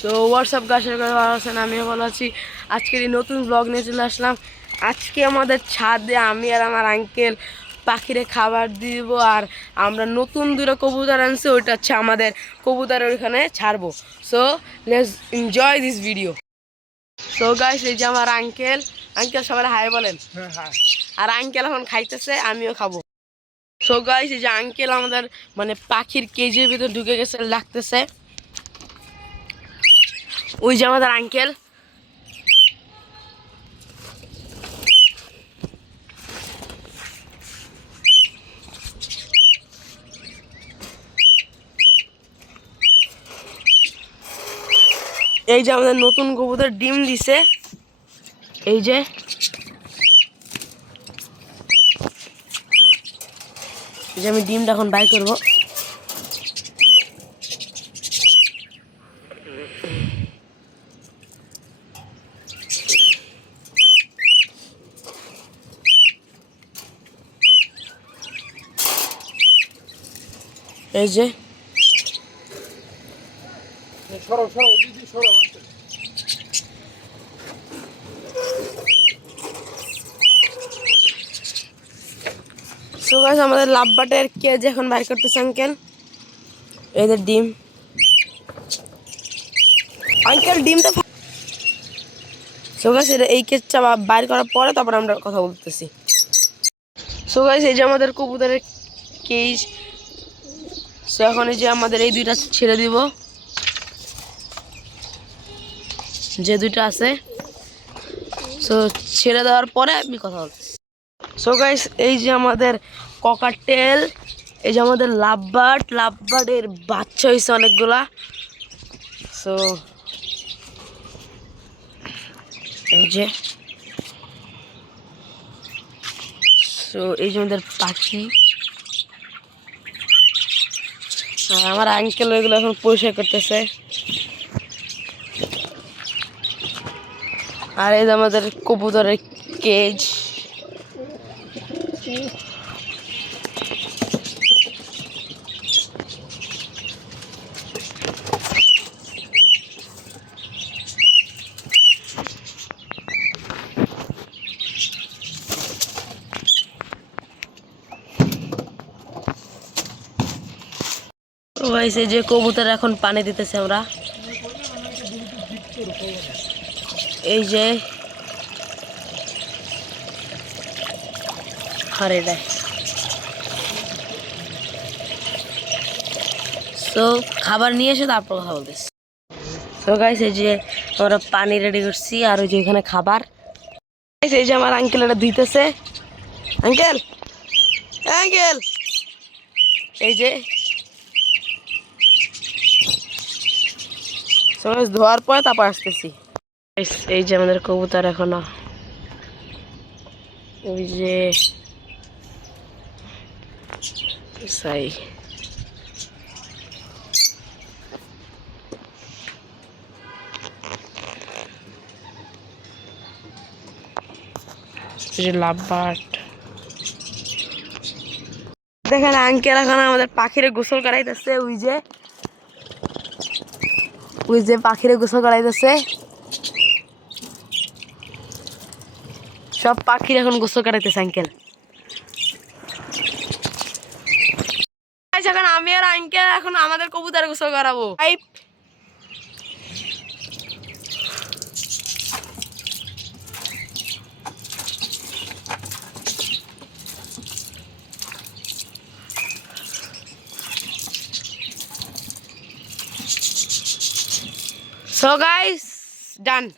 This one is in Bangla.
সো হোয়াটসঅ্যাপ গাছের কথা ভালো আছেন, আমিও ভালো আছি। আজকের এই নতুন ব্লগ নিয়ে চলে আসলাম। আজকে আমাদের ছাদে আমি আর আমার আঙ্কেল পাখিরে খাবার দিব, আর আমরা নতুন দুটো কবুতর আনছি, ওইটা হচ্ছে আমাদের কবুতরের ওইখানে ছাড়বো। So let's enjoy this video. So guys, এই যে আমার আঙ্কেল সবাই হাই বলেন। আর আঙ্কেল এখন খাইতেছে, আমিও খাবো। সো গাইস, এই যে আঙ্কেল আমাদের মানে পাখির কেজির ভিতরে ঢুকে গেছে, লাগতেছে। ওই যে আমাদের আঙ্কেল। এই যে আমাদের নতুন কবুতর ডিম দিছে। এই যে আমি ডিমটা এখন বাই করবো। এই যে সো গাইস, আমাদের লাভবাটের কেজ এখন বাইর করতেছে আঙ্কেল। এদের ডিম, আঙ্কেল ডিমটা। সো গাইস, এই কেজটা বাইর করার পরে তারপর আমরা কথা বলতেছি। সো গাইস, এই যে আমাদের কবুতরের কেজ। সো এখন এই যে আমাদের এই দুইটা ছেড়ে দিব, যে দুইটা আছে। সো ছেড়ে দেওয়ার পরে আমি কথা বলতেছি। সো গাইস, এই যে আমাদের ককাটেল, এই যে আমাদের লাভবার্ডের বাচ্চা হয়েছে অনেকগুলা। সো এই যে এই যে আমাদের পাখি। আর আমার আঙ্কেল ওইগুলো এখন পরিষ্কার করতেছে। আর এই যে আমাদের কবুতরের কেজ। যে কবুতর এখন পানি দিতেছে আমরা। এই যে সো খাবার নিয়ে এসে তারপর কথা বলতেছি। সো গাইস, এই যে আমরা পানি রেডি করছি, আর ওই যে এখানে খাবার। এই যে আমার আঙ্কেল এটা ধুইতেছে। আঙ্কেল আঙ্কেল এই যে ধোয়ার পরে তারপর আসতেছি। এই যে আমাদের কবুতর এখনো ওই যে সাই। লাভবার্ড দেখেন, আঙ্কেল এখন আমাদের পাখিরে গোসল করাইতেছে। ওই যে পাখিরে গোসল করাইতেছে। সব পাখির এখন গোসল করাইতেছে আঙ্কেল। এখন আমি আর আঙ্কেল এখন আমাদের কবুতর গোসল করাবো। So guys, done.